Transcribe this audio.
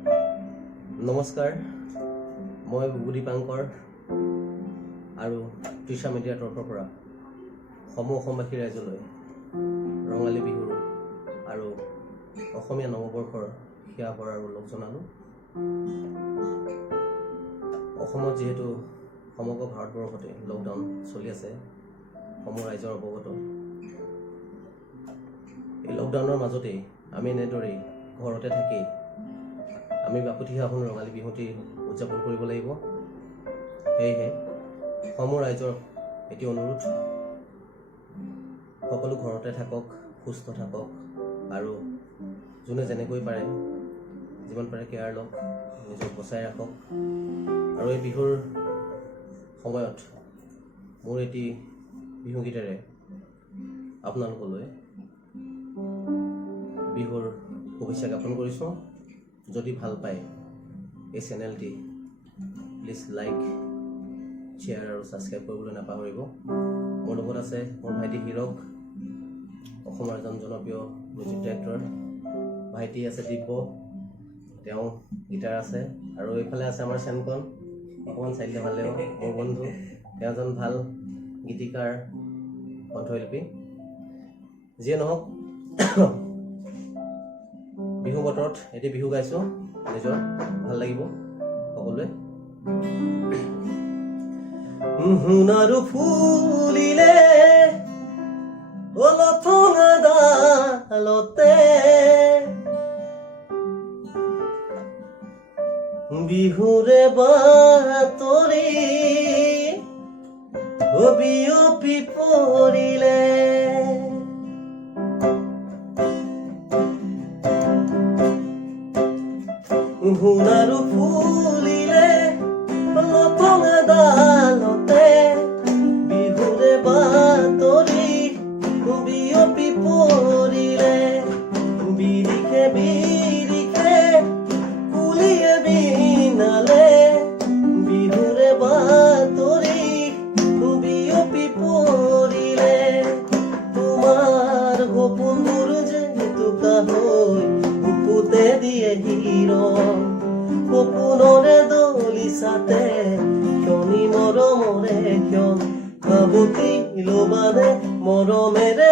নমস্কাৰ, মই বুবুদীপাংকৰ আৰু তৃষা মিডিয়াৰ তৰফৰ পৰা অসমবাসী ৰাইজলৈ ৰঙালী বিহুৰ আৰু অসমীয়া নৱবৰ্ষৰ সেৱা কৰাৰ উল্লেখ জনালোঁ। অসমত যিহেতু সমগ্ৰ ভাৰতবৰ্ষতে লকডাউন চলি আছে, সমূহ ৰাইজৰ অৱগত। এই লকডাউনৰ মাজতেই আমি এনেদৰেই ঘৰতে থাকি আমি বাপুতিসাহোন ৰঙালী বিহুটি উদযাপন কৰিব লাগিব। সেয়েহে সমূহ ৰাইজৰ এটি অনুৰোধ, সকলো ঘৰতে থাকক, সুস্থ থাকক আৰু যোনে যেনেকৈ পাৰে যিমান পাৰে কেয়াৰ লওক, নিজক বচাই ৰাখক। আৰু এই বিহুৰ সময়ত মোৰ এটি বিহুগীতেৰে আপোনালোকলৈ বিহুৰ শুভেচ্ছা জ্ঞাপন কৰিছোঁ। যদি ভাল পায় এই চেনেলটি প্লিজ লাইক, শ্বেয়াৰ আৰু ছাবস্ক্ৰাইব কৰিবলৈ নাপাহৰিব। মোৰ লগত আছে মোৰ ভাইটি হীৰক, অসমৰ এজন জনপ্ৰিয় মিউজিক ডাইৰেক্টৰ। ভাইটি আছে দিব্য, তেওঁ গীটাৰ আছে। আৰু এইফালে আছে আমাৰ চেনকন, অকণমান চাই দিলে ভাল লাগিব, মোৰ বন্ধু। তেওঁ এজন ভাল গীতিকাৰ, কণ্ঠশিল্পী। যিয়ে নহওক, বিহু বতৰত এটি বিহু গাইছোঁ, নিজৰ ভাল লাগিব সকলোৱে। সোণাৰু ফুলিলে লঠঙা ডালতে, বিহুৰে বাতৰি বিয়পি পৰিলে, সোণাৰু ফুলিলে লঠঙা ডালতে, বিহুৰে বাতৰি বিয়পি পৰিলে, বিৰিখে বিৰিখে কুলিয়ে বিনালে, বিহুৰে বাতৰি বিয়পি পৰিলে, তোমাৰ সপোনবোৰ যে টুকা হৈ বুকুতে দিয়ে হিৰণ, সপোনৰে দলিছাতে ক্ষণি মৰমৰে ক্ষণ, ভাবুকি লোবানে মৰমেৰে